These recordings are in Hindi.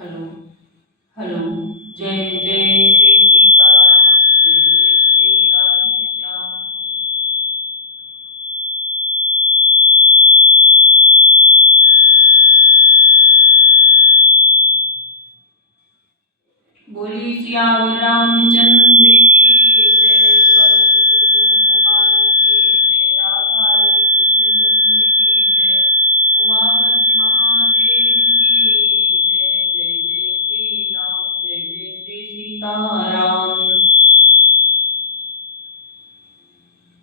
Hello hello. जय जय श्री सीताराम, जय जय श्री राधे श्याम। बोली सियावर रामचंद्र की जय, पवन सुत हनुमान की जय, राधावर कृष्ण चंद्र की जय, उमापति महादेव की जय। जय जय श्री राम, जय जय श्री सीताराम।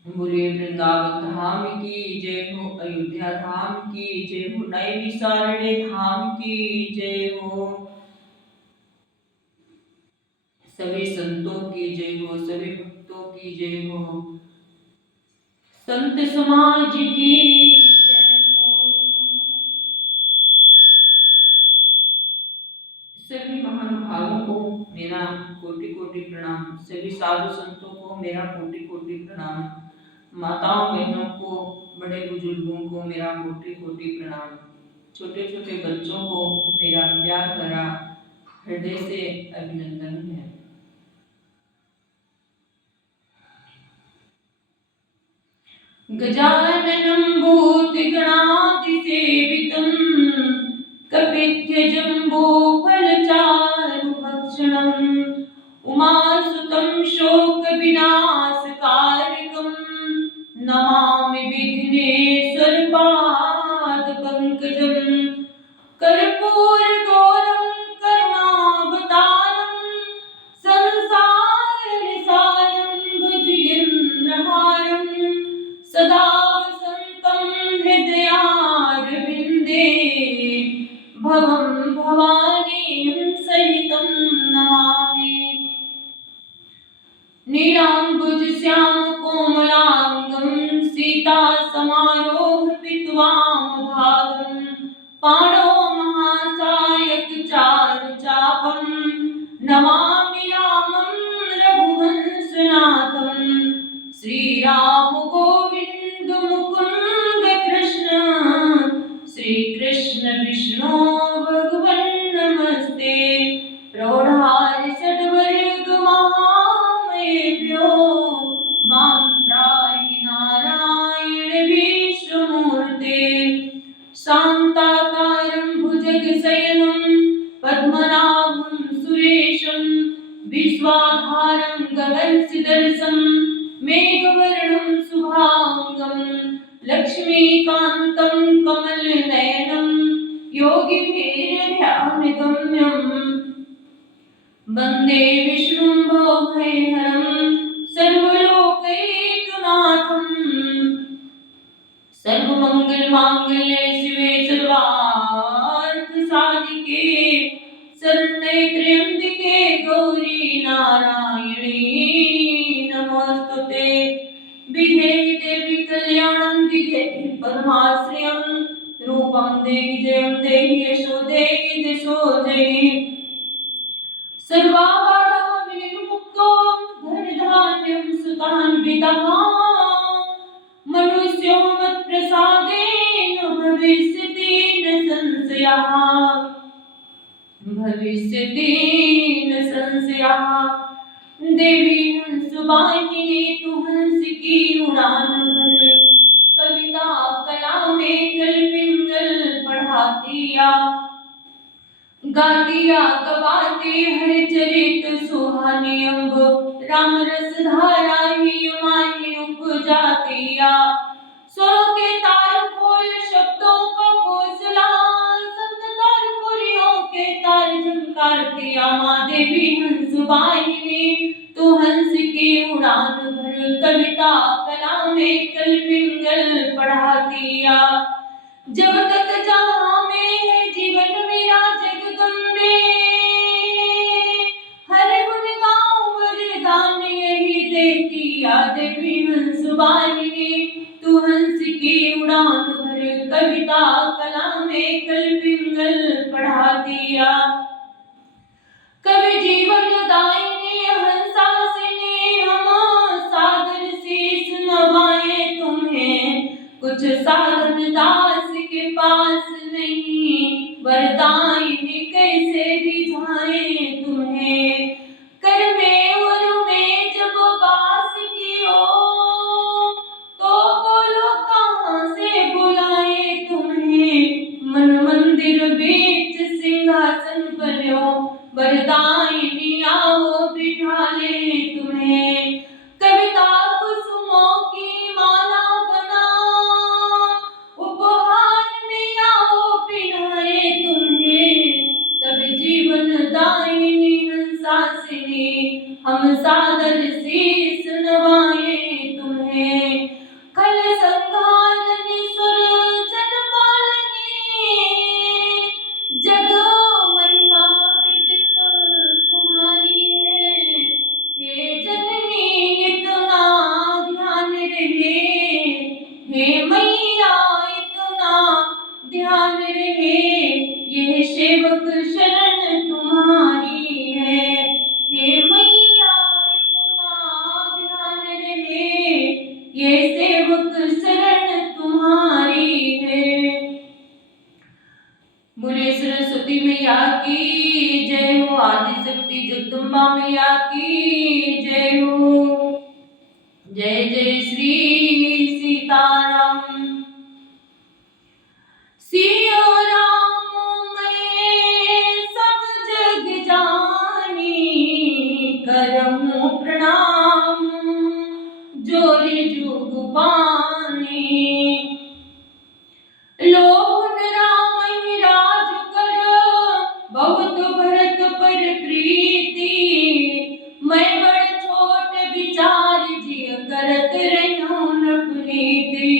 बोलिए वृंदावन धाम की जय हो, अयोध्या धाम की जय हो, नए विसारणे धाम की जय हो। सभी संतों की जय हो, सभी भक्तों की जय हो, संत समाज की जय हो। सभी महानुभावों को मेरा कोटि कोटि प्रणाम, सभी साधु संतों को मेरा कोटि कोटि प्रणाम, माताओं बहनों को, बड़े बुजुर्गों को मेरा कोटि कोटि प्रणाम, छोटे छोटे बच्चों को मेरा प्यार भरा हृदय से अभिनंदन है। गजाननं भूतगणाधिसेवितं कपिध्वजम्बूफलचारुभक्षणम् उमासुतं शोकविनाशकारकं नमामि विघ्नेश्वरपादपङ्कजम् कर्पूरगौरं करुणावतारं संसारसारं भुजगेन्द्रहारं सदा वसन्तं हृदयारविन्दे भवं भवानीं सहितं नमामि। नीलाम्बुजश्यामकोमलाङ्गं सीतासमारोहपित्वामभागं पाणौ महासायकचारुचापं नमामि रामं रघुवंशनाथं। श्रीराम गोविन्द मुकुन्द कृष्ण, श्रीकृष्ण विष्णु भगवन् नमस्ते। प्रौढार्य षड्वर्ग महामयेभ्यो मां त्राहि नारायण विष्णुमूर्ते। शान्ताकारं भुजगशयनं पद्मनाभं सुरेशं विश्वाधारं गगनसदृशं मेघवर्णं शुभांगं लक्ष्मीकान्तं कमलनयनं योगिभिर्ध्यानगम्यं वन्दे विष्णुं भवभयहरं सर्वलोकैकनाथं। सर्वमङ्गलमाङ्गल्ये शिवे सर्वार्थसाधिके शरण्ये त्र्यम्बके गौरी नारायणी नमोस्तुते। विधेहि देवि कल्याणं विधेहि परमाश्रयं रूपं देहि जयं देहि यशो देहि दिशो जयि। सर्वाबाधाः विनिर्मुक्तो धनधान्यं सुतान्वितः मनुष्यो मत्प्रसादेन भविष्यति न संशयः, भविष्यति न संशयः। देवी हंसवाहिनी तू हंस की उड़ान भर, कविता कला में कल पिंगल पढ़ातिया, गातिया गवाती हर चरित सुहानी अंग, राम रस धारा ही माही उपजातिया। स्वरों के तार खोल शब्दों का घोंसला, संत तारपुरियों के तार झंकारतिया। माँ देवी हंस वाहिनी तू हंस की उड़ान भर, कविता कला में कल पिंगल पढ़ातिया। जब तक जहाँ में है जीवन मेरा जगदम्बे, हर गुण गाऊं वरदान यही देती आ। देवी हंस वाहिनी तू हंस की उड़ान भर, कविता कला में कल पिंगल पढ़ातिया। कवि जीवन दायिनी हंसासिनी हम सादर शीस नवाए तुम्हें, कुछ साधन दास के पास नहीं, वरदायिनी कैसे भी मंदिर बीच सिंहासन बन्यो, बरदाई आओ बिठा ले तुम्हें। कविता कुसुमों की माला बना, उपहार में आओ पिन्हाए तुम्हें। कभी जीवन दायिनी हंसासिनी, हम सादर शीस नवाए तुम्हें। खल संघारनी सुरजन पालनी, जग महिमा विदित तुम्हारी है। हे जननी इतना ध्यान रहे, हे मैया इतना ध्यान रहे, ये सेवक शरण तुम्हारी है। हे मैया इतना ध्यान रहे, ये सेवक शरण तुम्हारी है। बोले सरस्वती मैया की जय हो, आदि शक्ति जगदम्बा मैया की जय हो। जय जय श्री सीताराम। सिया राम मैं सब जग जानी, करहूं प्रणाम जोरी जुग बानी। लोभन राम ही राज कर, बहुत भरत पर प्रीति। मैं बड़ छोट विचार जिय करत रहूं न प्रीति।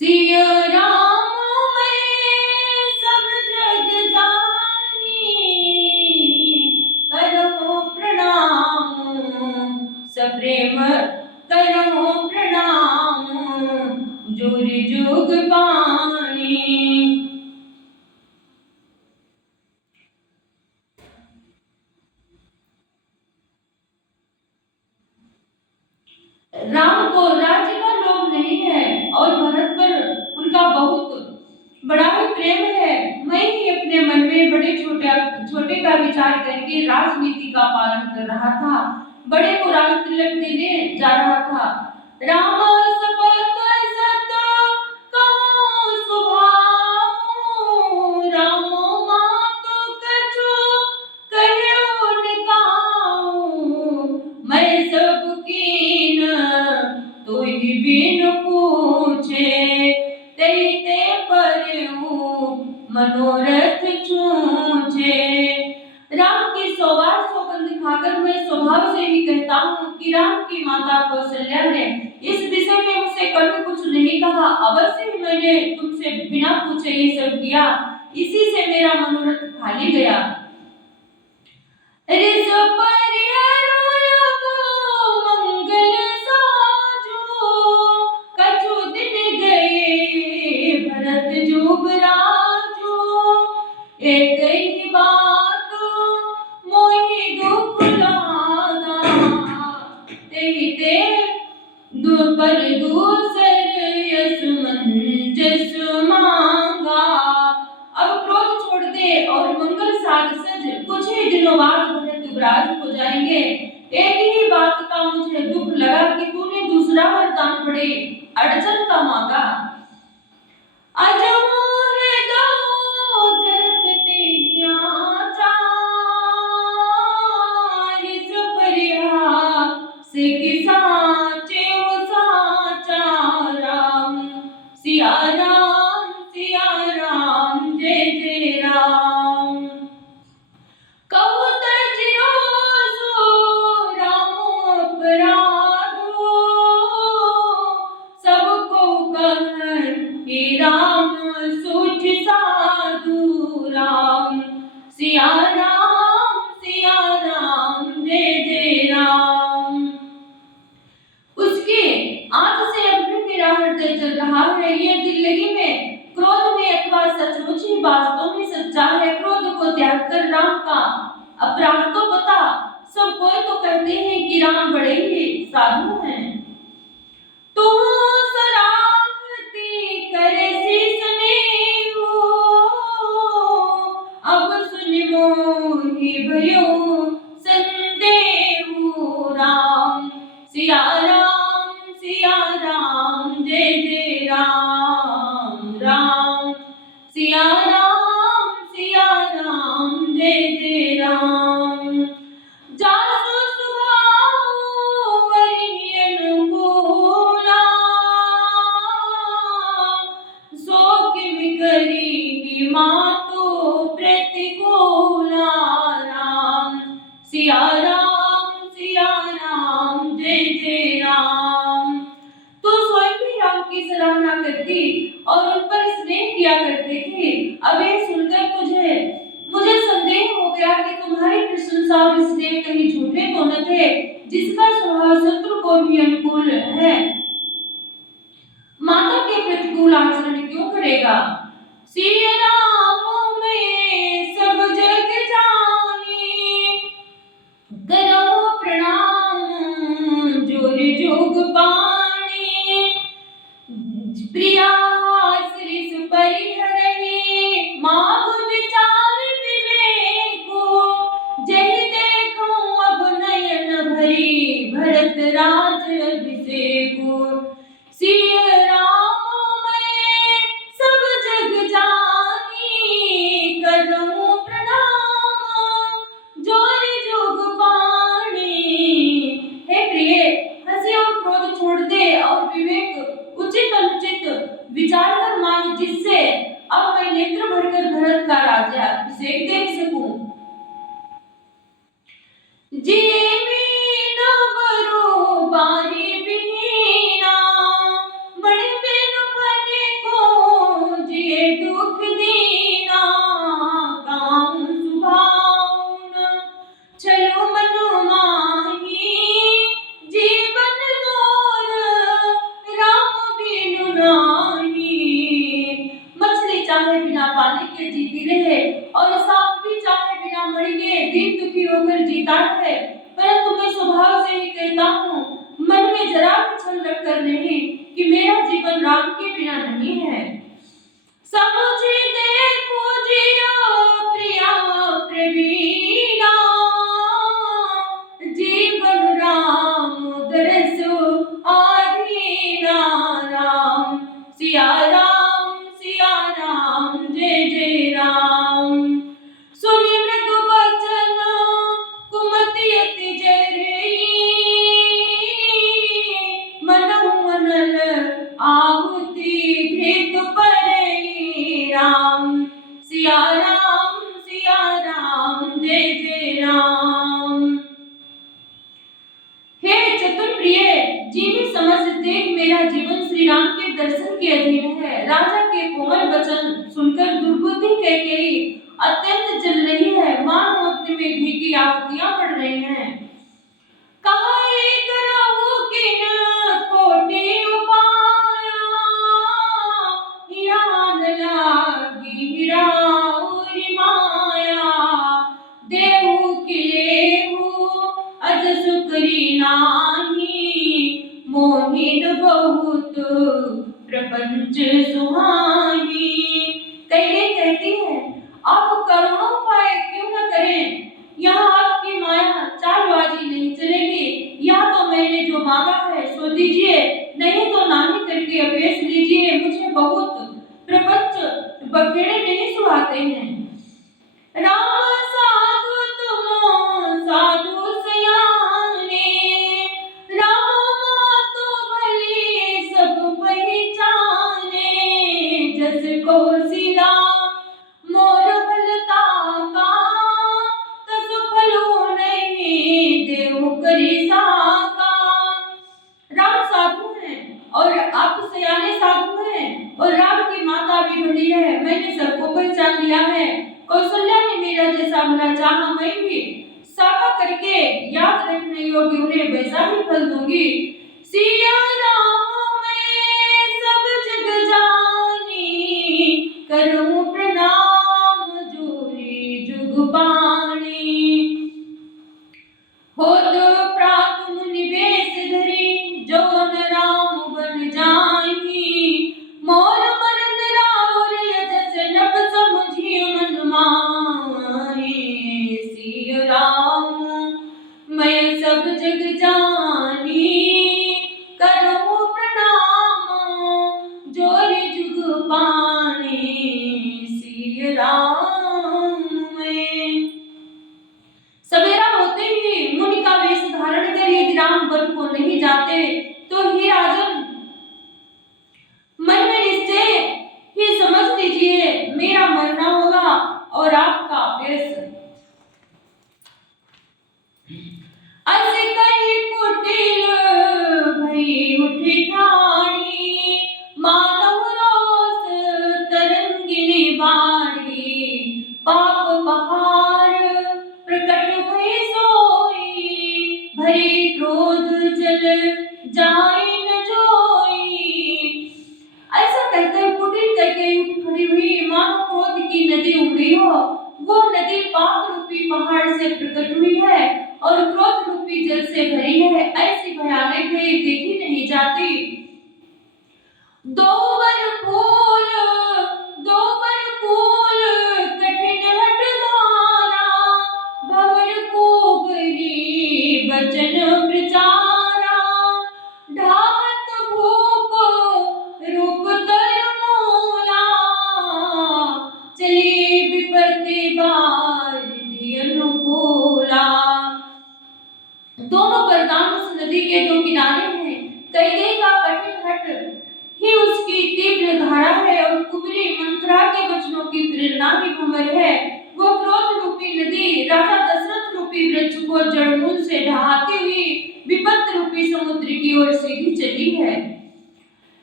सिया राम मैं सब जग जानी, करहूं प्रणाम सप्रेम, करहूं प्रणाम जोरी जुग बानी। राम को राज्य का लोभ नहीं है और भरत पर उनका बहुत बड़ा ही प्रेम है। मैं ही अपने मन में बड़े छोटे का विचार करके राजनीति का पालन कर रहा था, बड़े को राज तिलक देने जा रहा था। राम सपत सत कहूं सुभाऊ, राम मातु कछु कह्यो निकाऊ। मैं सब कीन तुहि बिन पूछे, तेहि ते परऊ मनोरथ छूछे। राम की सौवार सौगंध खाकर मैं स्वभाव से ही कहता हूँ कि राम की माता कौशल्या ने इस विषय में मुझसे कभी कुछ नहीं कहा। अवश्य ही मैंने तुमसे बिना पूछे ये सब किया, इसी से मेरा मनोरथ खाली गया। मंगल साजो, कछु दिन गए भरत जुबराजो। एक ही बात मोहि दुख लागा, तेहि ते पर दूसर यस मंजस मांगा। अब क्रोध छोड़ दे और मंगल साज सज, कुछ ही दिनों बाद भरत युवराज हो जाएंगे। एक ही बात का मुझे दुख लगा कि तूने दूसरा वरदान बड़े अड़चन का मांगा। अजमोर दो जरत तेहि आचार, से किसाचे वो साचा। राम सिया राम जय जय राम। कहु तज रोसु राम अपराधो, सबको कह हे राम सूझ साधु। राम सिया राम जय जय राम। उसके आंख से अभी मेरा हृदय जल रहा है। ये दिल लगी में क्रोध में अथवा सचमुच ही वास्तव में सच्चा है। क्रोध को त्याग कर राम का अपराध तो बता। सब कोई तो कहते हैं कि राम बड़े ही साधु हैं। तू सराहती करे शीस नेहु, अब सुन मोहि भयो संदेहु। राम सिया राम जय जय राम। राम सिया राम जय जय राम। जासु स्वभाव वही अनुकूला, सो किम करी मातो प्रतिकूला। राम सिया राम जय जय राम। तो स्वयं भी राम की सराहना करती और उन पर स्नेह किया करते थे। अब ये सुनकर मुझे संदेह हो गया कि तुम्हारी प्रशंसा और स्नेह कहीं झूठे तो न थे, जिसका स्वभाव शत्रु को भी अनुकूल है, माता के प्रतिकूल आचरण क्यों करेगा। सिया राम में सब जग जानी, करो प्रणाम जोर जोग पानी। प्रिया श्री सुपरिहरणी, माग विचार विवेको। जहि देखूं अब नयन भरी, भरत राज अभिषेको। सिया राम में सब जग जानी, करूं प्रणाम जोर जोग पानी। हे प्रिय, हंसी और क्रोध छोड़ दे और विवेक उचित अनुचित विचार कर मांग, जिससे अब मैं नेत्र भरकर भरत का राज्य अभिषेक देख सकूं। जी मीन बरो बारी बीना, बड़े बिन फने को जिए दुख दीना। काम सुभावना चलो मनु माही, जीवन दूर राम बिनु नाही। मछली चाहे बिना पानी के जीती रहे और सांप भी चाहे बिना मरी के दिन दुखी होकर जीता है, परंतु मैं स्वभाव से ही कहता हूँ, मन में जरा भी छल रखकर नहीं, कि मेरा जीवन राम के बिना नहीं है। समझे देखो जियो प्रिया प्रवीणा, जीवन राम दरसो आधीना। राम सिया राम जय जय राम। सुनि मृदु बचन कुमति अति जरई, मनहु अनल आहुति घृत परई। राम सिया राम जय जय राम। हे चतुर प्रिय, जीवी समझ देख मेरा जीवन श्री राम के दर्शन के अधीन है। राजा के कोमल वचन सुनकर दुर्बुद्धि कैकेयी अत्यंत जल रही है, मानो अग्नि में घी की आहुतियां पड़ रही हैं। कहा एक रहु किन कोटि उपाया, यान लागी राउरी माया। देहु की लेहु अज सुकरी नाही, मोहिन बहुत प्रपंच सुहानी। कैकेयी कहती है, आप करोड़ों उपाय क्यों न करें, यहाँ आपकी माया चालबाजी नहीं चलेगी। या तो मैंने जो मांगा है सो दीजिए, नहीं तो नानी करके अभेस लीजिए। मुझे बहुत प्रपंच बखेड़े नहीं सुहाते हैं। राम साधु तुम साधु सयाने, राम मातु भली सब पहचाने। जस को सिला मोर भलता का, तस फलो नहीं देव करी साका। राम साधु हैं और आप सयाने साधु हैं, और राम की माता भी भली है, मैंने सबको पहचान लिया है। कौशल्या ने मेरा जैसा भला चाहा, मैं भी साका करके याद रखने योग्य उन्हें वैसा ही फल दूंगी। सिया राम में सब जग जानी, करूं प्रणाम जोरी जुग बाणी। होत प्रात मुनि बेस धरी, जौन राम बन जाही। मोर मरन राउर यजस नभ समझी मन माही। सिया राम मैं सब जग जानी, करूं प्रणाम जोर जुग पानी। और आपका व्यस। अस कही कुटिल भई उठी ठाणी, मानव रोष तरंगिनी बाणी, पाप पहाड़ प्रकट भई सोई, भरी क्रोध जल जाए न जोई। ऐसा कहकर कुटिल करके उठ खड़ी हुई, मानो क्रोध की नदी उमड़ी हो। वो नदी पाप रूपी पहाड़ से प्रकट हुई है और क्रोध रूपी जल से भरी है। ऐसी भयानक है, देखी नहीं जाती। दो बर फूल कठिन हट धारा, भंवर को गरी बचन प्रचारा, ढाहत भूप रूप तर मूला, चली विपत्ति बारिधि अनुकूला। दोनों वरदान उस नदी के दो किनारे हैं। कैकेयी का कठिन हट ही उसकी तीव्र धारा है और कुबरी मंत्रा के वचनों की प्रेरणा ही भंवर है। वो क्रोध रूपी नदी राजा दशरथ रूपी वृक्ष को जड़मूल से ढहाती हुई विपत्ति रूपी समुद्र की ओर सीधी चली है।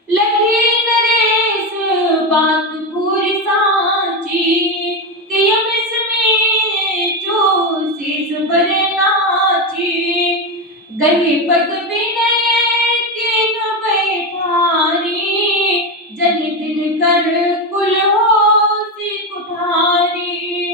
लखी नरेश बात पूरी सांची, तियम इसमें जो शीस पर नाची, गही पद विनय किन बैठारी, जनि दिन कर कुल होसी कुठारी।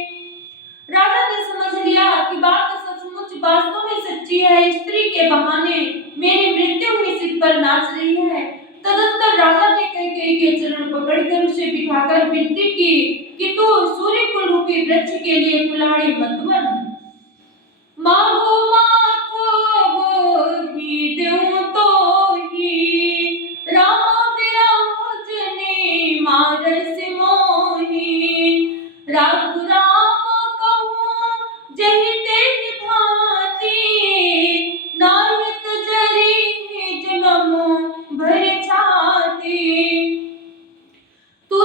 राजा ने समझ लिया कि बात सचमुच वास्तव में सच्ची है। स्त्री के बहाने मेरी मृत्यु हुई सिर पर नाच रही है। तदंतर राजा ने कैकेयी के चरण पकड़कर उसे बिठाकर विनती की कि तू सूर्य कुल रूपी वृक्ष के लिए कुल्हाड़ी मत बन। मांगो माथ ही दूं तो ही, राम विराजने मारस मोही, रघुराम कहूँ जहि तेहि भांति, नाहित जरि जन्म भर छाती। तू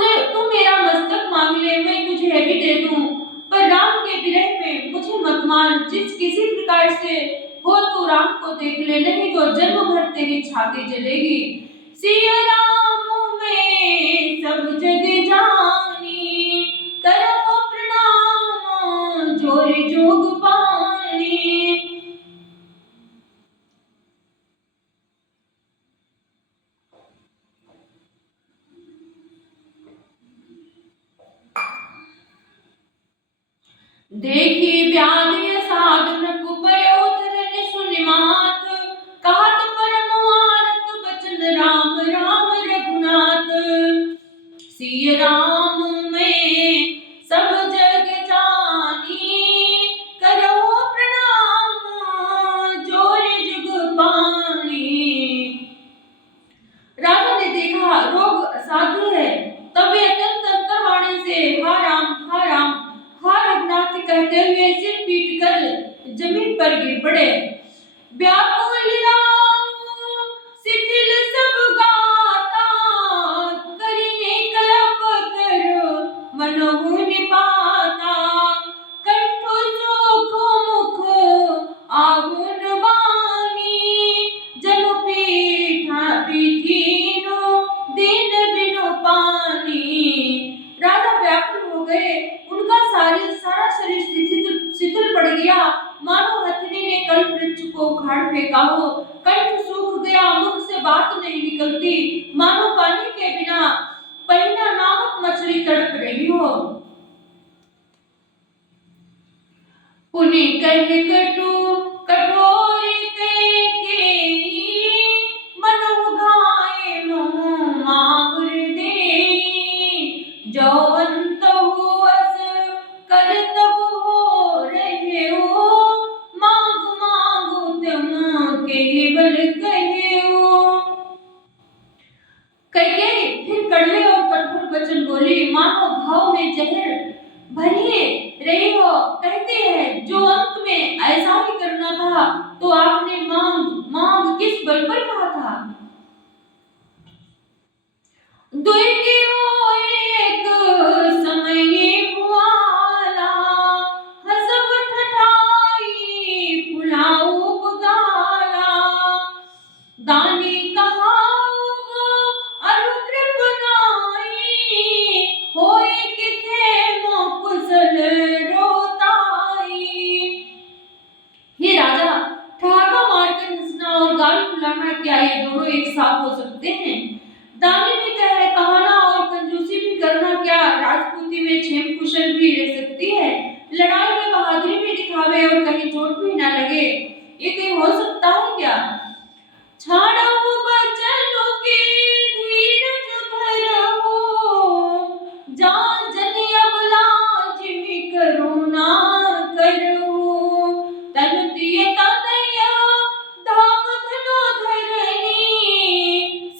मेरा मस्तक मांग ले, मैं तुझे भी दे दूं, पर राम के विरह में मुझे मत मार। जिस किसी प्रकार से हो तू राम को देख ले, नहीं तो जन्म भर तेरी छाती जलेगी। सिया राम में सब जग जानी, करो प्रणाम जोरि जोग पानी। देखी व्याधि साध नृपुपयोधरन सुनि मात, कहत परम आरत बचन राम राम रघुनाथ। सिय राम में सब जग जानी, करो प्रणाम जोरि जुग पानी। राजा ने देखा रोग असाध्य है, तब वे अत्यंत अंतर्वाणी से हा राम हा रघुनाथ कहते हुए सिर पीट कर जमीन पर गिर पड़े। व्याकुल राम शिथिल सब गाता, करिने कलप कर मनहु निपाता, कंठ सुख मुख आगुन बानी, जनु पीठीनु दीन बिनु पानी। राजा व्याकुल हो गए, उनका सारा शरीर शिथिल पड़ गया, मानो हथनी ने कल्प वृक्ष को उखाड़ फेंका हो। कंठ सूख गया, मुख से बात नहीं निकलती, मानो पानी के बिना पहिना नामक मछली तड़प रही हो। पुनि कहि कठोरी कैकेयी, मनहु घाये मोह माहुर देई, जो अंतहु अस करतब हो रहे हो, मांगु मांगु तुम केवल कहे हो। कैकेयी फिर कड़वे और कठोर वचन बोली, मानो घाव में जहर भरी रही हो। कहती है, जो अंत में ऐसा ही करना था तो आपने मांग किस बल पर कहा था। दुई की हो एक समय भुआल, कुशल कुशल भी रह सकती है, लड़ाई में बहादुरी भी दिखावे और कहीं चोट भी ना लगे, ये कहीं हो सकता है क्या? छाड़ो बचनों की धीरज धरहु, जान जनि अब लाजिमी करुणा करहु, तन तिय तनय धाम धनो धरनी,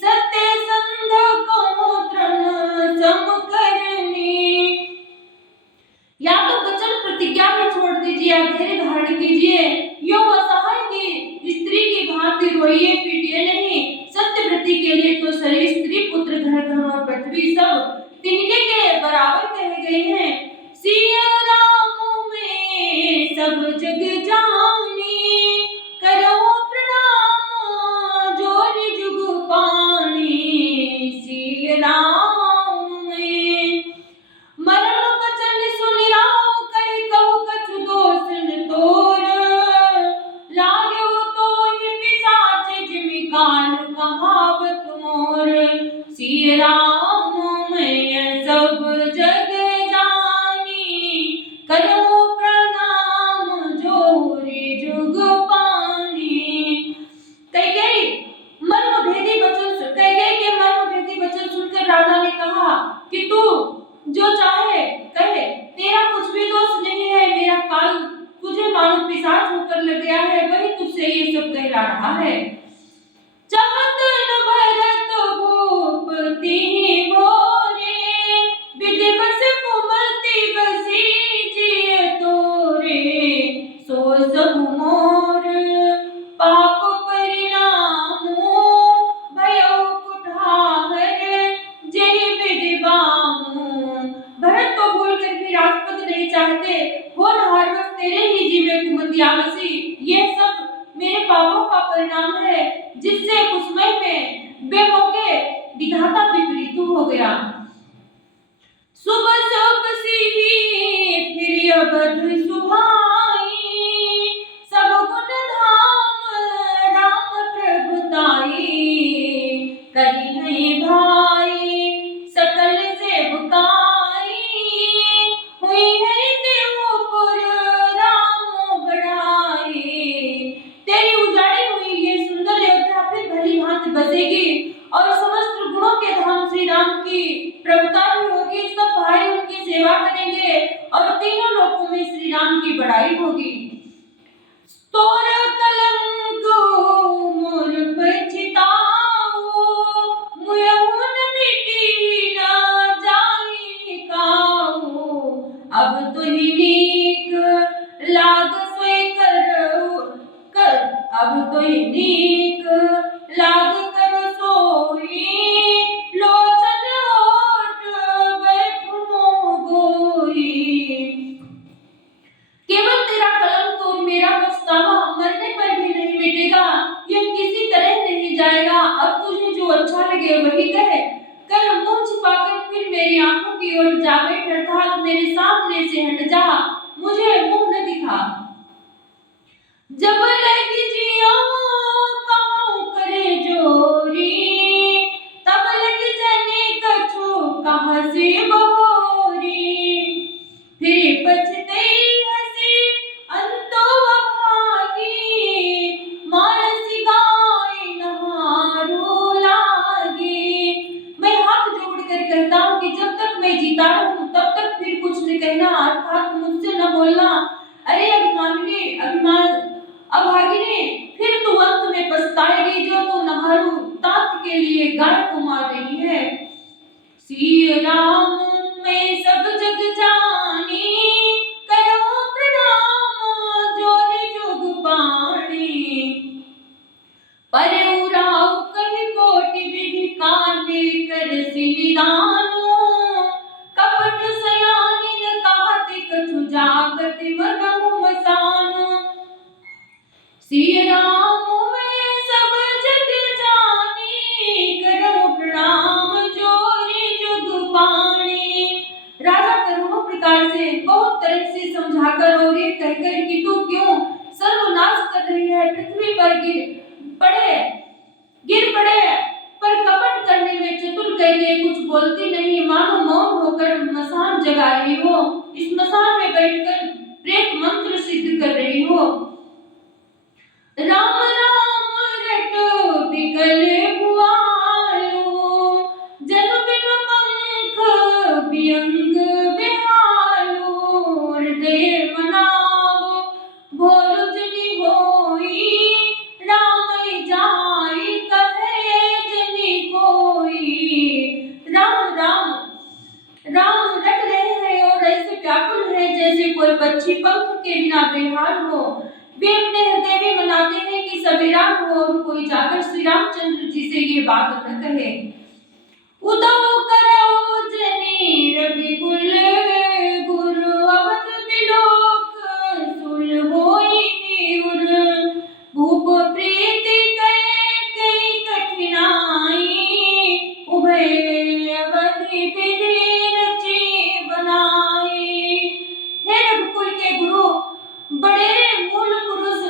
सत्य संध कहूँ तृण सम करनी। या तो वचन प्रतिज्ञा में छोड़ दीजिए, आप धैर्य धारण कीजिए, यो असहाय की स्त्री की भांति रोइए पीटिए नहीं, सत्यव्रती के लिए तो शरीर स्त्री पुत्र घर धन और पृथ्वी सब तिनके के बराबर कहे गए हैं। सिया राम में सब जग जानी, करो प्रणाम जोर जुग पानी, सिया राम में मरण बचन सुनिराव कहि कहु कछु दोष न तोर, लाग्यो तो ही पिशाच जिमि काल कहावत मोर, सिय राम मैं सब जग जानी, करो प्रणाम जोरि जुग पानी। कैकेयी मर्मभेदी वचन सुनकर राजा ने कहा कि तू जो चाहे कहे, तेरा कुछ भी दोष नहीं है, मेरा काल तुझे मानो पिशाच होकर लग गया है, वही तुझसे ये सब कहला रहा है। चाहत न भरत भूप तिहि भोरे, विधि बस कुमति बसीजिय तोरे, सो सब मोर पाप परिणामो, भयउ कुठार जेहि विधि बामु। भरत तो बोलकर भी राजपद नहीं चाहते, होनहार बस तेरे ही जी में कुमति आवसी, ये सब मेरे पापों का परिणाम है, जिससे कुसमय में बेमौके विधाता विपरीत हो गया। सुबह सब सिही फिर अबध सुभाई, सब गुण धाम राम प्रभुताई, करी है भाई सकल सेवकाई, हुई है देवपुर राम बढ़ाई। तेरी उजाड़ी हुई ये सुंदर अयोध्या फिर भली भांति बसेगी और समस्त गुणों के धाम श्री राम की प्रभुता भी होगी, सब भाई उनकी सेवा करेंगे और तीनों लोकों में श्री राम की बड़ाई होगी। तोर कलंक मोर पछिताओ, मुयहुन मिटी न जाई काऊ, अब तुहि नीक लाग सोई कर, अब तुहि नीक लाग कर सोई, लोचन ओट बैठुनो गोई। केवल तेरा कलंक और मेरा पछतावा मरने पर भी नहीं मिटेगा, यह किसी तरह नहीं जाएगा। अब तुझे जो अच्छा लगे वही कहे, कर मुंह छिपाकर फिर मेरी आंखों की ओर जा बैठ, अर्थात मेरे सामने से हट जा, मुझे मुंह न दिखा। जब लगी जियो कहूँ करे जोरी, तब लगी जने कछु कहाँ से बहोरी, फिर पछते हसी अंतो अभागी, मानसी गाय नहारो लागी। मैं हाथ जोड़ कर कहता हूँ कि जब तक मैं जीता रहूं तब तक फिर कुछ न कहना, अर्थात मुझसे न बोलना। अरे अभागिनी, फिर तू अंत में पछताएगी जो तू नहारू तात के लिए गाय को मार रही है। सिय राम मैं सब जग जानी, करो प्रणाम जोरि जुग पानी, पर उराव कहि कोटि विधि काने कर सिनिदानो, कपट सयानिन कहति कछु जागत मनहु मसानो। सिय राम मैं सब जग जानी, करो प्रणाम जोरि जुग पानी। राजा करोड़ों प्रकार से बहुत तरह से समझाकर और ये कहकर कि तू क्यों सर्वनाश कर रही है, पृथ्वी पर गिर पड़े, पर कपट करने में चतुर कह के कुछ बोलती नहीं, मानो मौन होकर मसान जगा रही हो। स्मशान में बैठकर प्रेत मंत्र सिद्ध कर रही हो। राम राम रट बिकल भुआलो, जन बिन पंख बियंग बेहालो, हृदय मनावो भोर जनि होई, राम जाय कहे जनि कोई। राम राम राम रट रहे हैं और ऐसे व्याकुल है जैसे कोई पक्षी पंख के बिना बेहाल हो। वे अपने हृदय में मनाते हैं कि सवेरा हो और कोई जाकर श्री रामचंद्र जी से ये बात न कहे। उदो करो जनी रविकुल गुरु, अवध बिलोक सुल होई निउर, भूप प्रीति कई कठिनाई, उभय अवधि विधि रची बनाई। हे रघुकुल के गुरु, बड़े मूल पुरुष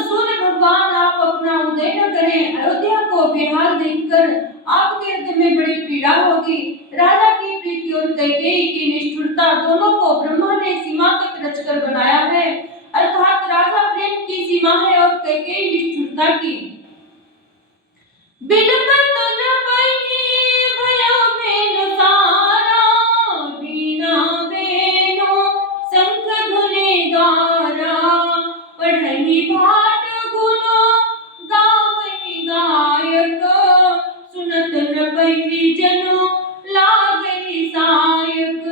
सूर्य भगवान, आप अपना उदय न करें। अयोध्या को बेहाल देखकर आपके हृदय में बड़ी पीड़ा होगी। राजा की प्रीति और कैकेयी की निष्ठुरता दोनों को ब्रह्मा ने सीमा तक रचकर बनाया है, अर्थात राजा प्रेम की सीमा है और कैकेयी निष्ठुरता की। बिलपत न पई भयो बेन सारा, बीना बेनो शंख धुनि द्वारा, पढ़हि भाट गुण गावहि गायक, सुनत न पई जनु लागहि सायक।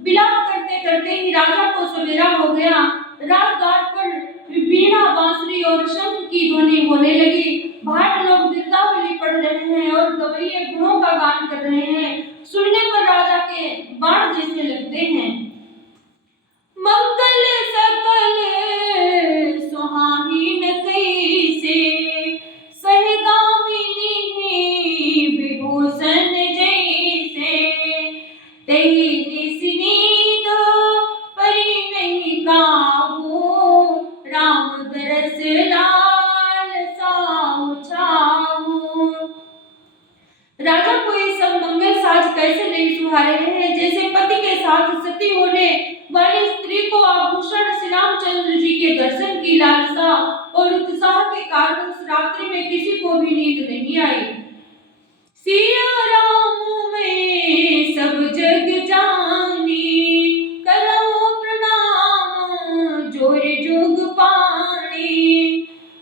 विलाप करते करते ही राजा को सवेरा हो गया। राजघाट पर वीणा बांसुरी और शंख की ध्वनि होने लगी। भाट लोग गिरदावली पढ़ रहे हैं और गवैये गुणों का गान कर रहे हैं। सुनने पर राजा के बाण जैसे लगते हैं। मंगल सकल सुहाहिन कैसे, सहगामिनी विभूषण जैसे, तेहि निस नींद परि नहीं काहू, राम दरस लाल साहु छाहू। राजा को ये सब मंगल साज कैसे नहीं सुहा रहे हैं, जैसे पति के साथ सती होने वाली स्त्री को आभूषण श्री रामचंद्र जी के दर्शन की लालसा और उत्साह के कारण उस रात्रि में किसी को भी नींद नहीं आई। सिया राम में सब जग जानी, करो प्रणाम जोर जोग पानी,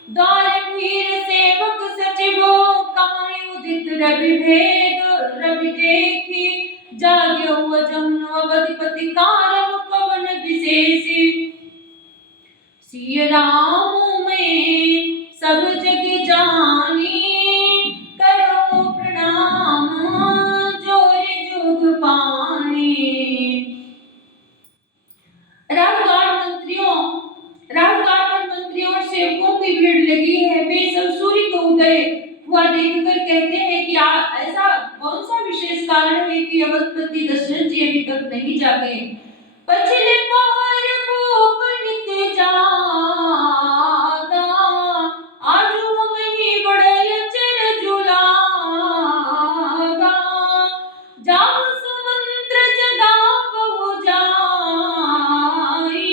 द्वार भीर सेवक सचिवो, काई उदित रवि भेद रवि देखी, जाग्यो अजम अवधिपति कारम कवन विशेषी। सिया राम में सब जग जानी, करो प्रणाम जोर जोग पानी। राजघाट मंत्रियों और सेवकों की भीड़ लगी है। वे सब सूर्य को उदय हुआ देखकर कहते हैं कि ऐसा कौन सा विशेष कारण है कि अवधपति दशरथ जी अभी तक नहीं जागे। पछिले पहर भूप नित जागा, आजू हमहि बड़े अचर जुलागा, जाहु सुमंत्र जगावहु जाई,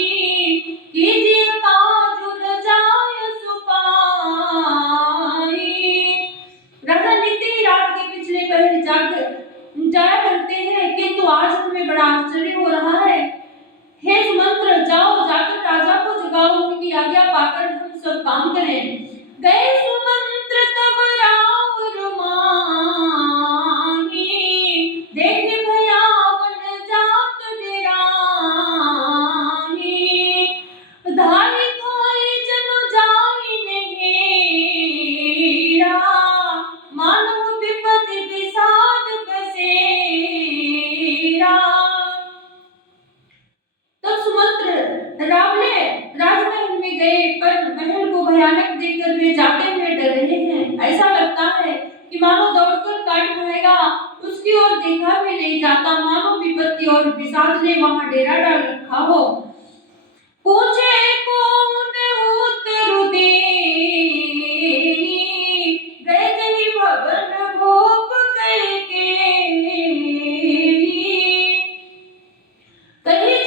कीजिए काजु न जाय सुपाई। राजा नित्य ही रात के पिछले पहर जाया करते हैं, किंतु आज हमें बड़ा आश्चर्य हो रहा है। हे सुमंत्र, जाओ जाकर राजा को जगाओ, उनकी आज्ञा पाकर हम सब काम करें। गए सुमंत्र तब राउर माही, देखे भयावन जात डेराही, धाई खाई जनु जाई नेहेरा, मानव विपति विषाद बसेरा। तब सुमंत्र राजमहल में गए, पर महल को भयानक देखकर वे जाते हुए डर रहे हैं। ऐसा लगता है कि मानो दौड़कर काट खाएगा, उसकी ओर देखा भी नहीं जाता, मानो विपत्ति और विषाद ने वहां डेरा डाल रखा हो। पूछे कौन उत्तरु देई, गए जहि भवन भूप कैकेयी, कहीं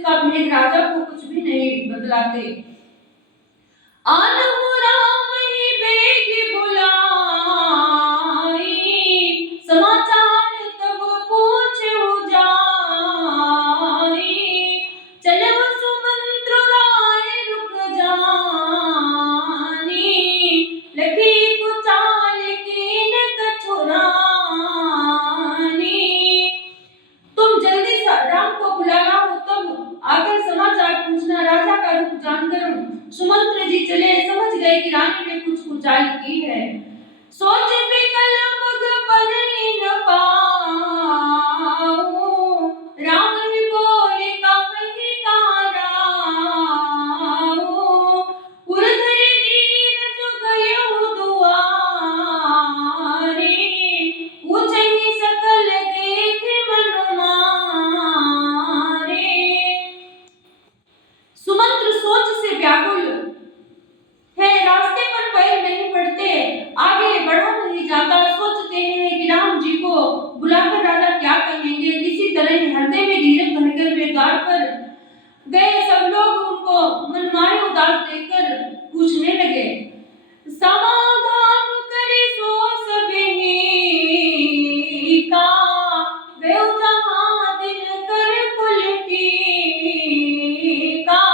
का भेद राजा को कुछ भी नहीं बतलाते। आनहु राम ही बेग बुलाई, समाचार तब पूछहु जाई। चलहु सुमंत्र राय रुक जानी, लखी कुचाल कीन कछु रानी। तुम जल्दी राम को बुलाना हो तब आकर समाचार पूछना। राजा का रुख जानकर सुमंत्र जी चले, समझ गए कि रानी ने कुछ कुचाल की है। सोच विकल मग पर न पाऊं, राम ही बोले कहीं काराऊं। उर्धरि नीर जो गयो दुआरी, ऊंचहि सकल देख मन मारे। सुमंत्र सोच से व्याकुल है, रास्ते पर पैर नहीं पड़ते, आगे बढ़ा नहीं जाता। सोचते हैं कि राम जी को बुलाकर राजा क्या कहेंगे। किसी तरह हृदय में धीरज धरकर वे द्वार पर गए। सब लोग उनको मनमाने उदास देखकर पूछने लगे, समाधान करे सो सबही का, गयो जहां दिन कर कुल टीका।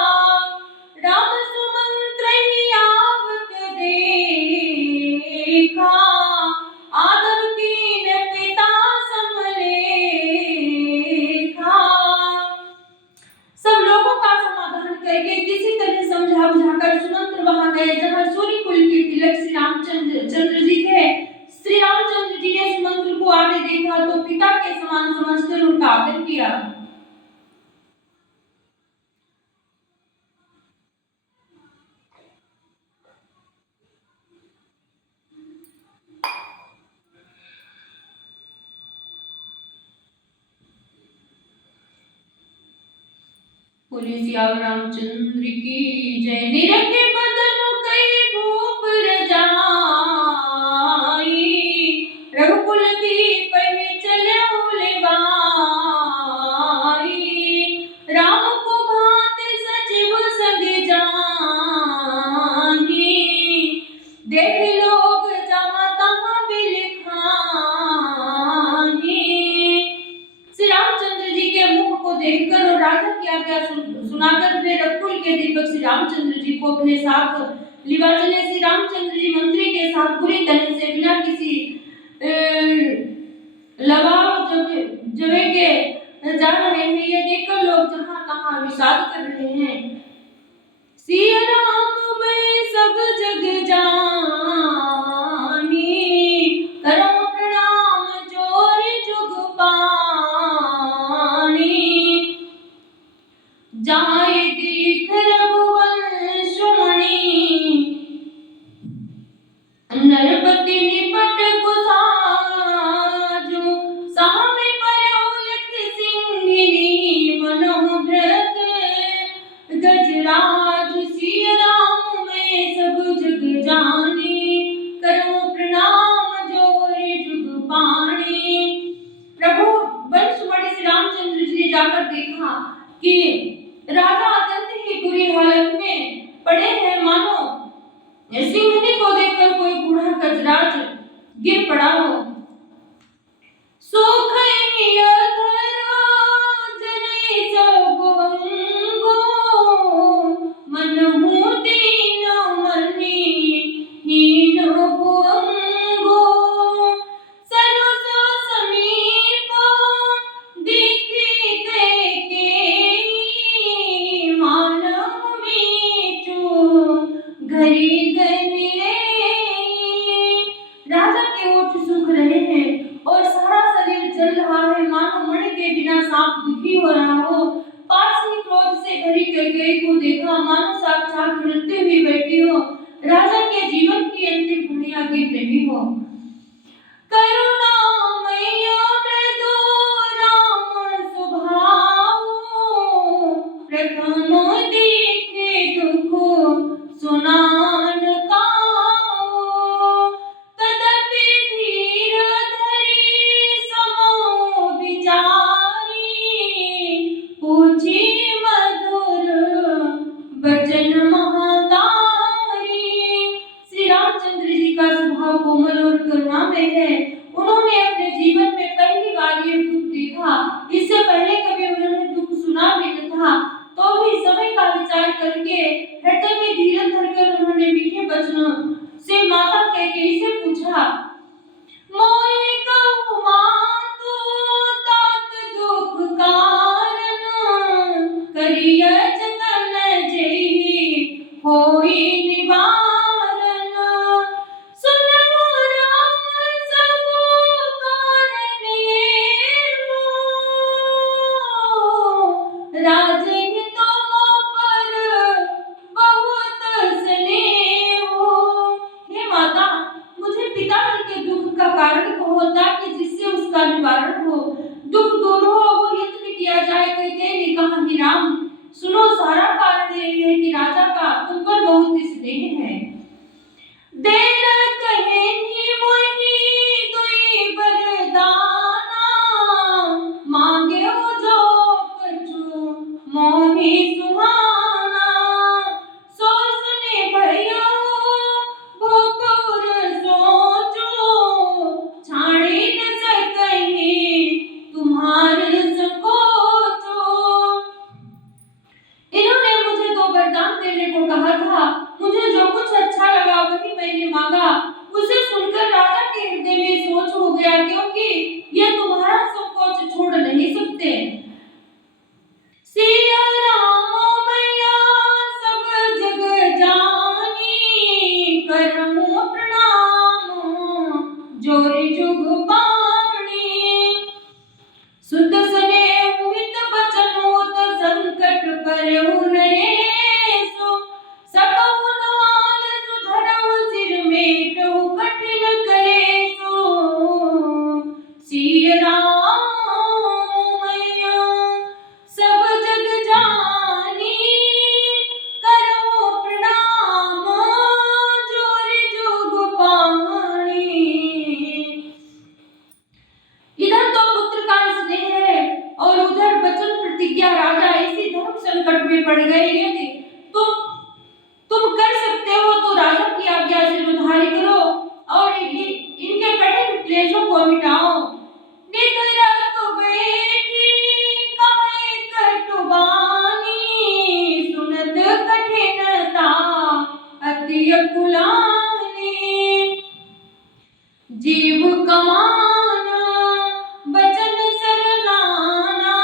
राम सुमंत्र ही आवत देखा, आदर कीन पिता समलेखा। सब लोगों का समाधान करके किसी तरह समझा बुझाकर सुमंत्र वहां गए जहां सूर्य कुल के तिलक श्री रामचंद्र जी थे। श्री रामचंद्र जी ने सुमंत्र को आगे देखा तो पिता के समान समझकर उनका आदर किया। बोले सिया रामचंद्र की जय। निरखे बदन कई भूप रजाई, रघुकुल दीप चलहु लेवाई। राम को भांत सचिव संग जानी, देख लोग जहाँ तहाँ बिलखानी। श्री रामचंद्र जी के मुख को देखकर और राजा की आज्ञा सुनाकर वे रघुकुल के दीपक श्री रामचंद्र जी को अपने साथ लिवा चले। श्री रामचंद्र जी मंत्री के साथ पूरी तरह से बिना किसी लगाव जवे के जा रहे हैं। ये देखकर लोग जहां तहां विषाद कर रहे हैं। सिया राम मैं सब जग जानी, करो प्रणाम जोर जुग पानी। जाए दीख रघुवंश मणि, नरपति निपट कुसाजु। सामे परो लख सिंहिनी, मनोह भ्रत गजराज। सिया राम मैं सब जग जानी, करो प्रणाम जोर जुग पानी। प्रभु वंशमणि श्री रामचंद्र जी ने जाकर देखा कि राजा अत्यंत ही बुरी हालत में पड़े हैं, मानो सिंहनी को देखकर कोई बूढ़ा गजराज गिर पड़ा हो। सुख धरो जनई सब अंगो, मनहु दीन मनि हीन भुअंगो। सरस समीप दिखि कैकेयी, मानव मीचु घरी घरी लेई। राजा के ओठ सूख रहे हैं और सारा शरीर जल रहा है, मानो मणि के बिना सांप दुखी हो रहा हो। पास ही क्रोध से भरी कैकेयी को देखा, मानो साक्षात मृत्यु हुई बैठी हो। राजा के जीवन की अंतिम घड़ियां गिर रही हो। करुणामय मृदु राम स्वभाव, प्रथम देखे दुख सुनान काऊ। तदपि धीर धरि समो विचारी, पूछी मन करिय जतन जेहि होई निवारण। सुनहु राम सब कारण एवं, राजहि तुम पर बहुत स्नेह। हे माता, मुझे पिता के दुख का कारण कहो ताकि जिससे उसका निवारण हो, दुख दूर हो, वो यत्न किया जाए। कहते ने कहा, हे राम सुनो, सारा कारण ये है कि राजा का तुम पर बहुत स्नेह है। देन कहेहि मोहि दुई वरदाना, मांगे हो जो कछु मोहि सुहाना। सो सुने भयो भोपुर सोचो, छाड़े न सकहि तुम्हार संकोचो। इन्होंने मुझे दो वरदान देने को कहा था। मुझे जो कुछ अच्छा लगा वही मैंने मांगा। उसे सुनकर राजा के हृदय में सोच हो गया, क्योंकि ये तुम्हारा संकोच छोड़ नहीं सकते। सिया राम मैया सब जग जानी, करहु प्रणाम जोरि जुग पानी। सुत स्नेह हित बचन होत, संकट परहु नरेशु। सकहु नवाल सुधरहु, सिर मेटहु कठिन कलेशु। सिय राम मैया सब जग जानी, करहु प्रणाम जोरि जुग पानी। इधर तो पुत्र का स्नेह है और उधर वचन प्रतिज्ञा। राजा इसी धर्म संकट में पड़ गए। यदि तुम कर सकते हो तो राजा की आज्ञा से उद्धार करो और इनके कठिन क्लेशों को मिटाओ। नित रख बैठी कहे कटुबानी, सुनत कठिनता अति अकुलानी। जीव कमाना बचन सरनाना,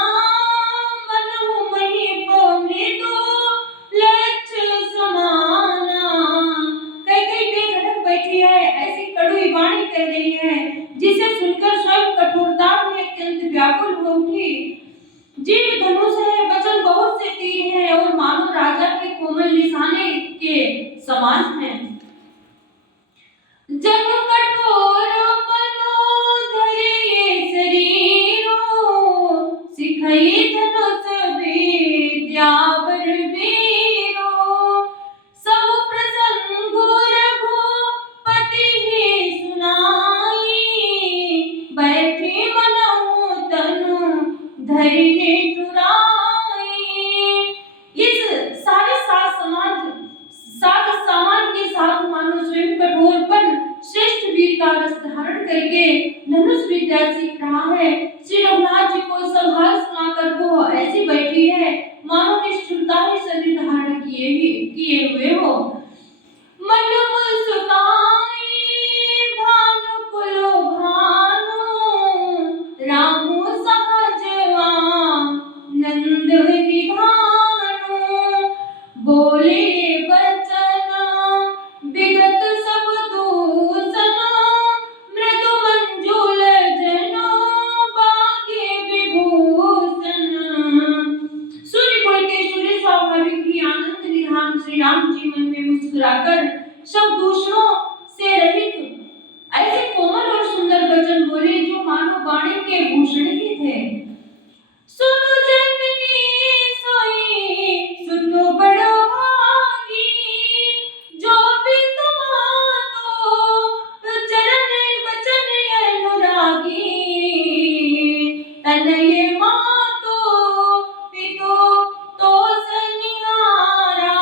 मनहु महीप मृदु लक्ष्य समाना। कई बेधड़क बैठी है, ऐसी कड़वी वाणी कह रही है जिसे सुनकर स्वयं कठोरता में अत्यंत व्याकुल हो उठी। जीव धनुष है, वचन बहुत से तीर हैं और मानो राजा के कोमल निशाने के समान है। जग कठोर पनो धरिए शरीरो, सिखई धनुष विद्या बलबीरो। सब प्रसंग रघुपति सुनाई, बैठी मनहु तनु धरि निठुराई। इस सारे सात सामान के साथ मानो स्वयं कठोरपन श्रेष्ठ वीर का रस धारण करके धनुष विद्या सीख रहा है। श्री रघुनाथ जी को सब हाल सुनाकर वो ऐसी बैठी है मानो निष्ठुरता ही शरीर धारण किए हुए हो। मन मुस्काई भानुकुल भानु, रामु सहजवानंद निधानु। बोले बचन विगत सब दूषण, मृदु मंजुल जनो बागे विभूषण। सूर्य कुल के सूर्य स्वाभाविक ही आनंद निधान श्री राम जी मन में मुस्कुराकर सब दूषणों से रहित ऐसे कोमल और सुंदर वचन बोले जो मानो वाणी के भूषण ही थे। सुनो जननी सोई सुनो बड़ो भागी, जो भी तुम्हारो चरण वचन अनुरागी। तनय मातो पितो तो सनिहारा,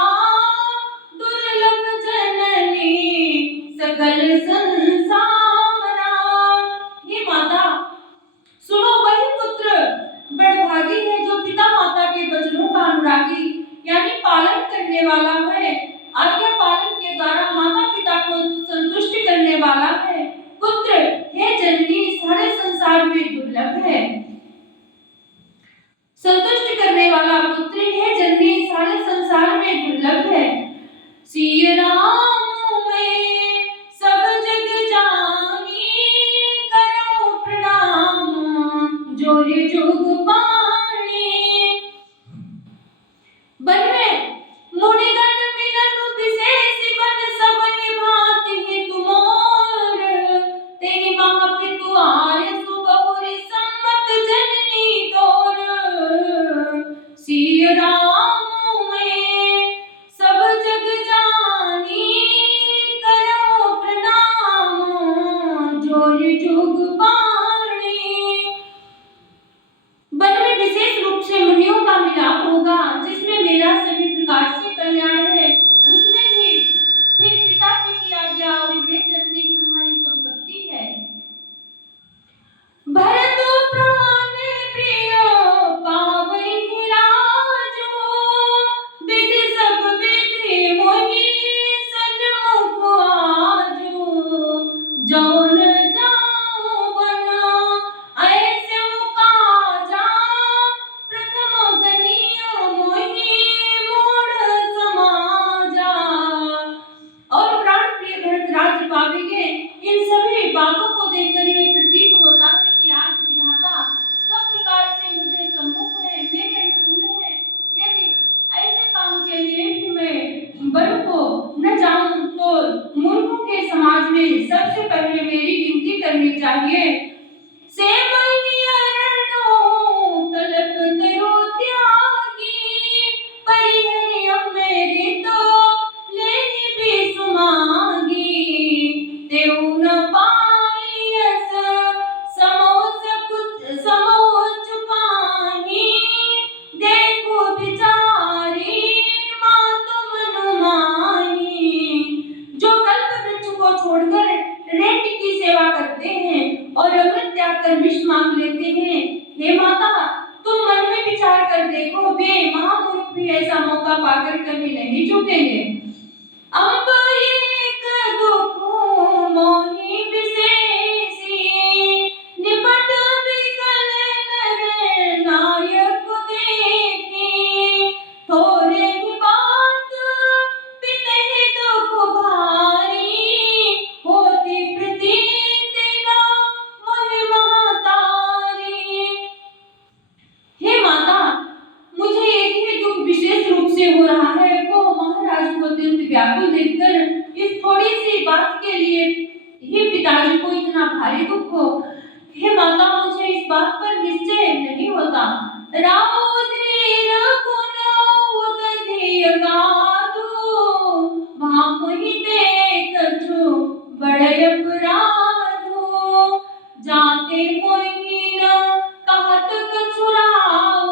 दुर्लभ जननी लिए भी मैं बड़ों को न जानूं तो मूर्खों के समाज में सबसे पहले मेरी गिनती करनी चाहिए। छोड़कर रेत की सेवा करते हैं और अमृत त्याग कर विष मांग लेते हैं। हे माता, तुम मन में विचार कर देखो, वे महामूर्ख भी ऐसा मौका पाकर कभी नहीं चूकेंगे। अम्ब एक दुख मोहि विशेषी, निपट बिकल नर नायक देखी, थोरे ही बात पितहि दुख भारी, होती प्रतीत न मोहि महतारी। हे माता, मुझे एक ही दुख विशेष रूप से हो रहा है, वो महाराज को अत्यंत व्याकुल देखकर इस थोड़ी सी बात के लिए ही पिताजी को इतना भारी दुख हो। हे माता, मुझे इस बात पर निश्चय नहीं होता। राव धीर गुण उदधि अगाधु, भामहि ते कछु बड़े अपराधु, जाते मोहि न कहत कछु राऊ,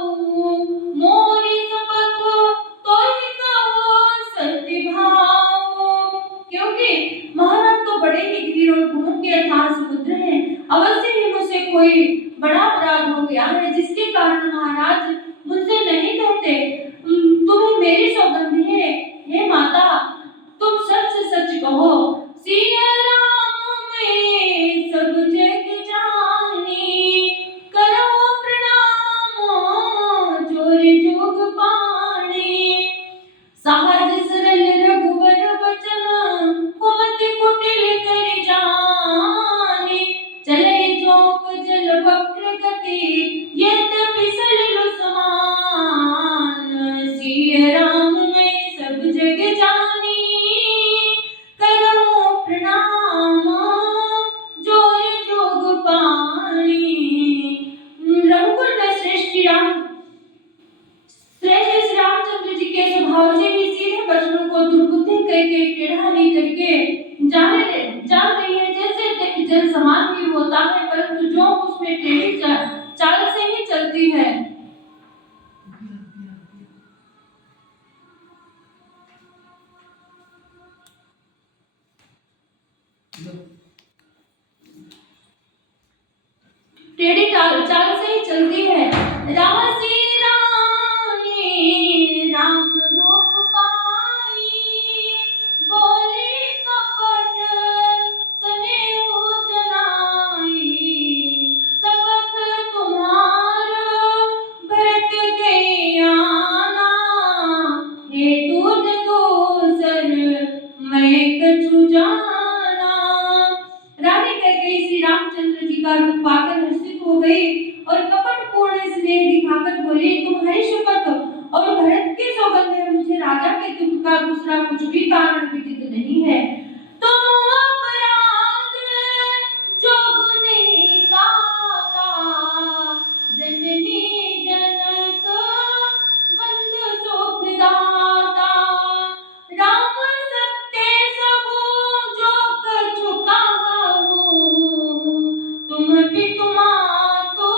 मोरी शपथ तोहि कहो सत्य भाऊ। क्योंकि महाराज तो बड़े ही धीर और गुणों के अथाह समुद्र हैं, अवश्य ही मुझसे कोई बड़ा अपराध हो गया है जिसके कारण महाराज मुझसे नहीं कहते। तुम्हें मेरी सौगंध है। हे माता, तुम सच सच कहो। सिया राम में सब जग जानी, करो प्रणाम जोर जोग पानी, सहज सरल रघुवर बचन, कुमति कुटिल कर जानी, चले जोग जल वक्र गति, यद्यपि सलिल समान, सिया राम में सब जग जानी, करो प्रणाम जोर जोग पानी। रघुकुल में श्रेष्ठ श्री रामचंद्र जी के स्वभाव से ही सीधे वचनों को दुर्बुद्धि करके टेढ़ा नहीं करके जान रही है। जैसे जल समान भी होता है, परंतु जो उसमें टेढ़ी चाल से ही चलती है। टेढ़ी चाल से ही चलती है। रासी रानी राम रूप पाई, बोली कपट स्नेह जनाई, शपथ तुम्हार भरत गई आना, हेतु न दूसर मैं कछु जाना। रानी कैकेयी श्री रामचंद्र जी का रूप पाकर हर्षित हो गई और कपट पूर्ण स्नेह दिखाकर बोली, तुम्हारी शपथ और भरत की सौगंध है, मुझे राजा के दुख का दूसरा कुछ भी कारण विदित नहीं है। तुम अपराध जोग नहीं ताता, जननी जनक वंद सुख दाता, राम सत्य सबो जो कछु कहाहू, तुम भी तुम्हारो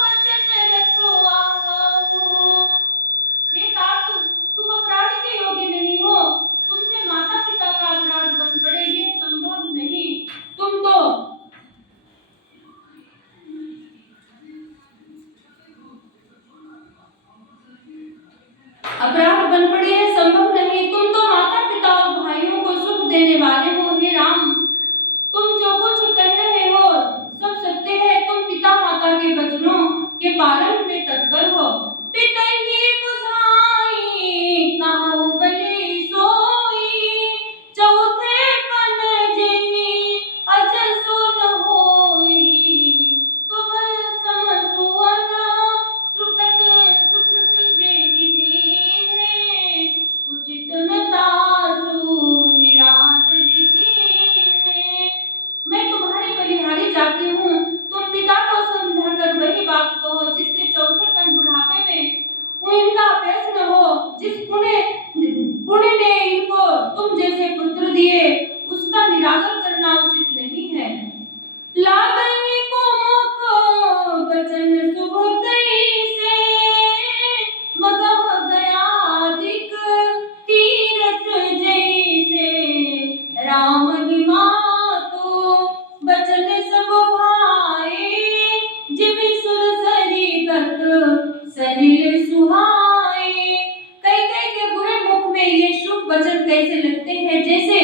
वचन रखवाहू। हे तात, तुम अपराध के योग्य नहीं हो, तुमसे माता पिता का अपराध बन पड़े ये संभव नहीं। तुम तो अपराध बन पड़े है, संभव नहीं। तुम तो माता पिता और भाइयों को सुख देने वाले हो। हे राम, तुम जो कुछ कह रहे हो सब सत्य है। तुम पिता माता के वचनों के पालन में तत्पर हो। पिता ही बुझाई काहू बलि सोई, चौथे पन जेहि अज सुन होई, तुम सम सुवन सुकृत जेहि दीन्हे, कैसे लगते हैं जैसे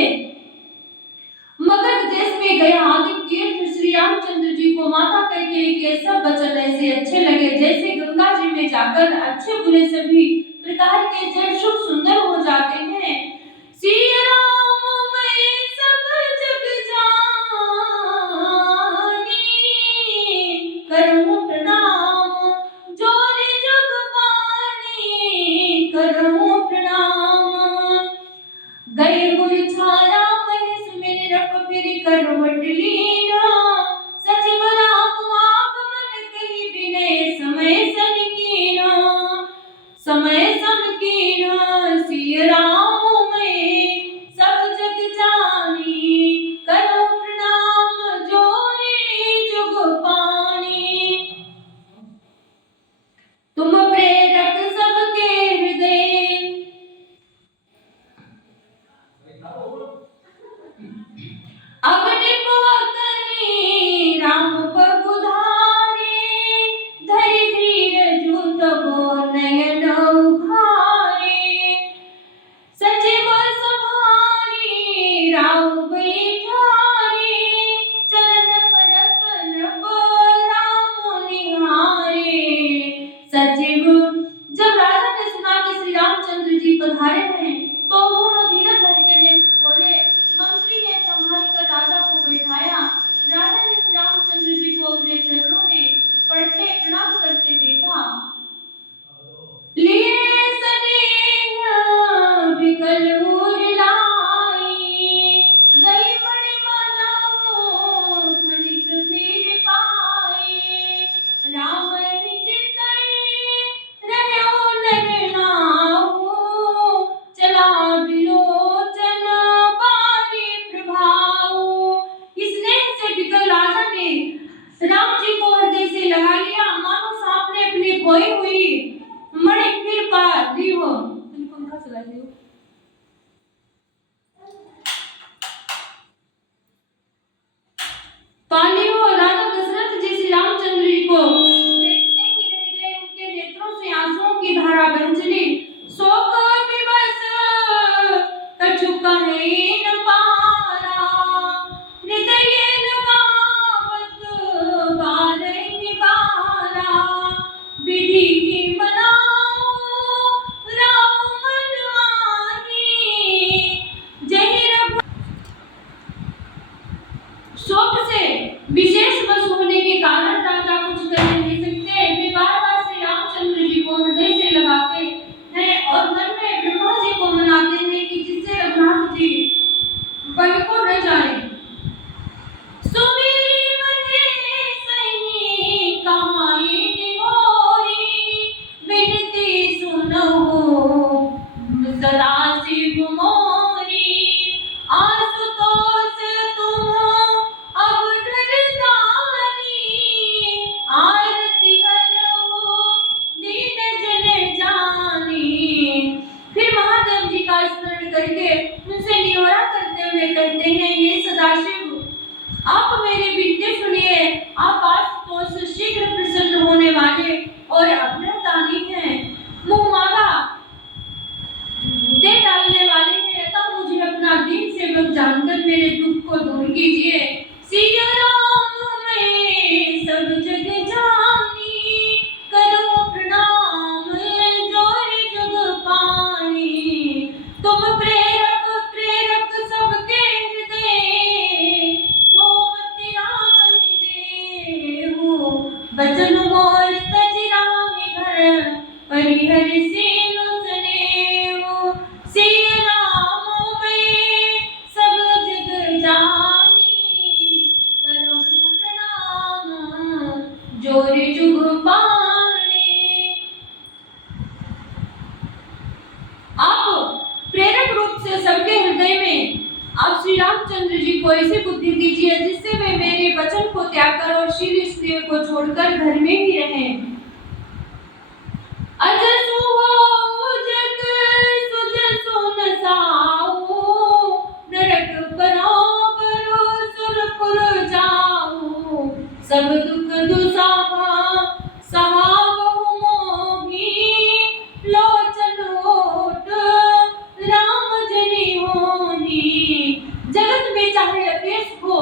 मगध देश में गया आदित्य तीर्थ श्री रामचंद्र जी को माता करके ये सब वचन ऐसे अच्छे लगे जैसे गंगा जी में जाकर अच्छे बुरे सभी प्रकार के जल शुभ सुंदर हो जाते हैं। सिया राम मैं सब जग जानी करहूं प्रणाम जोरे जग पानी करहूं प्रणाम। गए गुरछारा महेश मेरे रप फिर करवट लीना सचिव राम आगमन कही बिने समय सन कीना समय सम कीना सिया राम मैं सब जग जानी करो प्रणाम जोरे जुग पानी। तुम प्रेरक सबके हृदय अग्नि पवकनी राम पगुधारे धरि धीर जुतबो नयन उघारे सचिव सभारी राम बैठारे चरण परत नभ राम निहारे। सचिव जब राजा ने सुना कि श्री रामचंद्र जी पधारे हैं तो उन्होंने धीरज धर के नेत्र खोले। मंत्री ने संभाल कर राजा को बैठाया। राजा ने श्री रामचंद्र जी को अपने चरणों में पड़ते प्रणाम करते देखा। लिए सनेह विकल उर लाई गई बड़े मानव खनिक फिर पाए राम चितई रहो नर नाहु चला बिलोचन बारी प्रभाऊ। इसने से विकल राजा ने राम जी को हृदय से लगा लिया मानो सांप ने अपनी खोई हुई मणि फिर पा ली हो। पंखा चला लियो। पाली हो। राजा दशरथ जी श्री रामचंद्र जी को देखते ही रह गए। उनके नेत्रों से आंसुओं की धारा बह चली। शोक विवश कछु कहे न पारा हृदय लगावत बारहि बारा विधि की बनाओ राम मन माही जहि रघु। शोक से विशेष वश होने के कारण राजा कुछ कर नहीं सकते। वे बार-बार श्री रामचंद्र जी को हृदय से लगाते हैं और मन में ब्रह्मा जी को मनाते हैं कि जिससे रघुनाथ जी बल को न जाए। सुमिरी महेश सही कहाई निहोरी विनती सुनहु सदा शिव मोरी आशुतोष तुम अब डरदानी आरती हरहु दीन जन जानी। फिर महादेव जी का स्मरण करके उनसे निहोरा करते हुए कहते हैं ये सदाशिव आप मेरी विनती सुनिए। आप आशुतोष शीघ्र प्रसन्न होने वाले और अभ्रदानी हैं मुँह मांगा दे डालने वाले हैं। अतः मुझे अपना दीन सेवक जानकर मेरे दुख को दूर कीजिए। सिया राम मैं सब जग जानी करो प्रणाम जोर जुग पानी। तुम प्रेरक प्रेरक सबके हृदय सोमति राम देहु बचन मोर तज राम घर परिहर सीनु सनेहु। सिया राम मैं सब जग जानी करहूं प्रणाम जोर जुग पानी। आप प्रेरक रूप से सबके हृदय में आप श्री रामचंद्र जी को ऐसी बुद्धि दीजिए जिससे वे मेरे वचन को त्याग कर और शील स्त्रियों को छोड़कर घर में ही रहें। अजसु हो जग सुजसु न साऊ नरक बराबर सुरपुर जाऊ सब दुख दुसाहा सहावहु मोही लोचन ओट राम जनि सुयश हो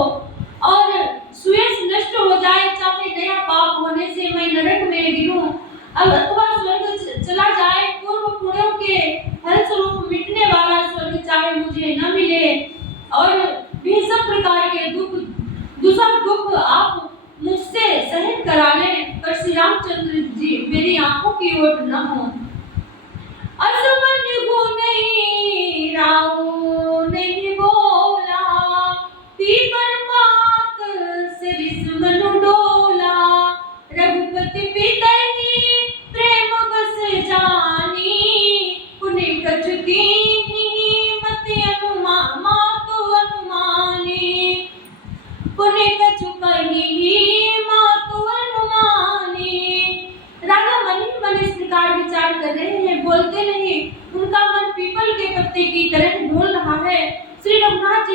और सुयश नष्ट हो जाए, चाहे नया पाप होने से मैं नरक में गिरूं, अब अथवा स्वर्ग चला जाए, पूर्व पुण्यों के फल स्वरूप मिटने वाला स्वर्ग चाहे मुझे न मिले, और भी सब प्रकार के दूसरा दुख आप मुझसे सहन करा लें, पर श्री रामचंद्र जी मेरी आंखों की ओर न हो। असमन गुनी राव नहीं बोला, पीपर पात सरिस मनु डोला, रघुपति पितहि प्रेम बस जानी, पुण्य कछु कीन्ही मति मातु अनुमानी, पुण्य कछु कहीं मातु अनुमानी। राजा मन ही मन इस प्रकार विचार कर रहे हैं, बोलते नहीं, उनका मन पीपल के पत्ते की तरह डोल रहा है। श्री रघुनाथ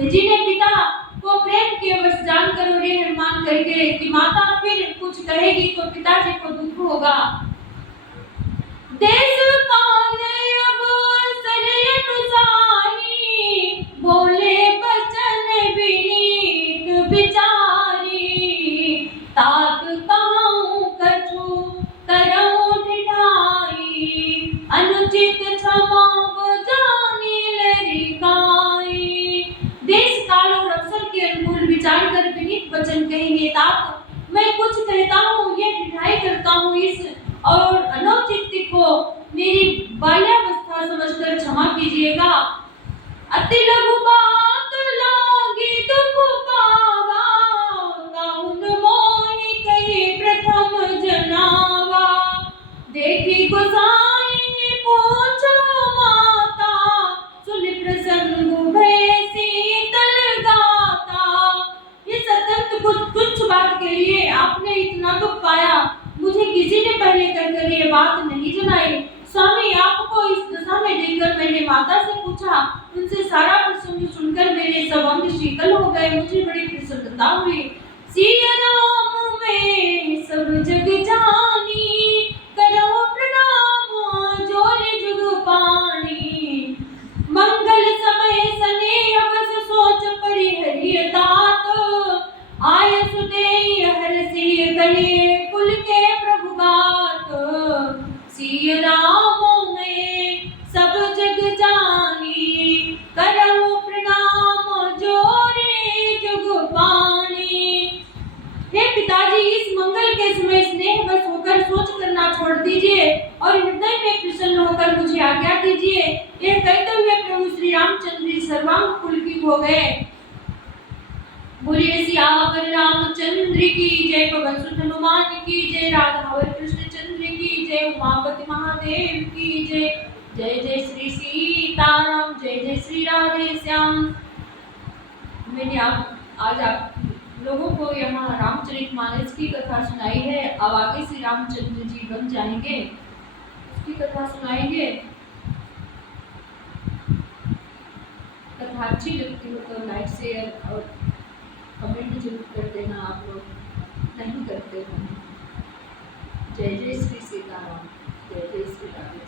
जी ने पिता को प्रेम के वश जानकर और यह अनुमान करके कि माता फिर कुछ कहेगी तो पिताजी को दुख होगा। देश काल अब सरे अनुसारी, बोले बचन विनीत विचारी, तात कहूँ कछु करऊँ ढिठाई, अनुचित क्षमा जानी लरिकाई। देश काल और अवसर के अनुकूल विचार कर विनीत वचन कहेंगे, तात मैं कुछ कहता हूँ, ये ढिठाई करता हूँ, इस और अनौचित्य को मेरी बाल्यावस्था समझकर क्षमा कीजिएगा। अति लघु बात लागी दुख पावा, गाउन मोहि कही प्रथम जनावा, देखी गोसाई पूछो माता, सुन प्रसंग भय शीतल गाता। ये अत्यंत तुच्छ बात के लिए आपने इतना दुख पाया, मुझे किसी ने पहले कहकर ये बात नहीं जनाई। स्वामी आपको इस दशा में देखकर मैंने माता से पूछा, उनसे सारा प्रसंग सुनकर मेरे सब अंग शीतल हो गए, मुझे बड़ी प्रसन्नता हुई। सिया राम में सब जग जानी, करो प्रणाम जोर जुग पानी, मंगल समय सने अवस सोच परिहरिय तात, आय सुदेय हरसि करिए कुल के प्रभु गात। सिया राम में सब जग जानी, करहु प्रणाम जोरे जुग पानी। हे पिताजी, इस मंगल के समय स्नेह बस होकर सोच करना छोड़ दीजिए और हृदय में प्रसन्न होकर मुझे आज्ञा दीजिए। यह कहते हुए प्रभु श्री रामचंद्र जी सर्वांग पुलकित हो गए। बोलिए सियावर रामचंद्र की जय, पवन सुत हनुमान की जय, राधा और कृष्ण चंद्र की जय, उमापति महादेव की जय। जय जय श्री सीताराम, जय जय श्री राधे श्याम। मैंने आज आप लोगों को यहाँ रामचरितमानस की कथा सुनाई है। अब आगे श्री रामचंद्र जी बन जाएंगे, उसकी कथा सुनाएंगे। कथा अच्छी लगती हो तो लाइक शेयर और कमेंट जरूर कर देना, आप लोग नहीं करते हो। जय जय श्री सीताराम, जय जय श्री राधे।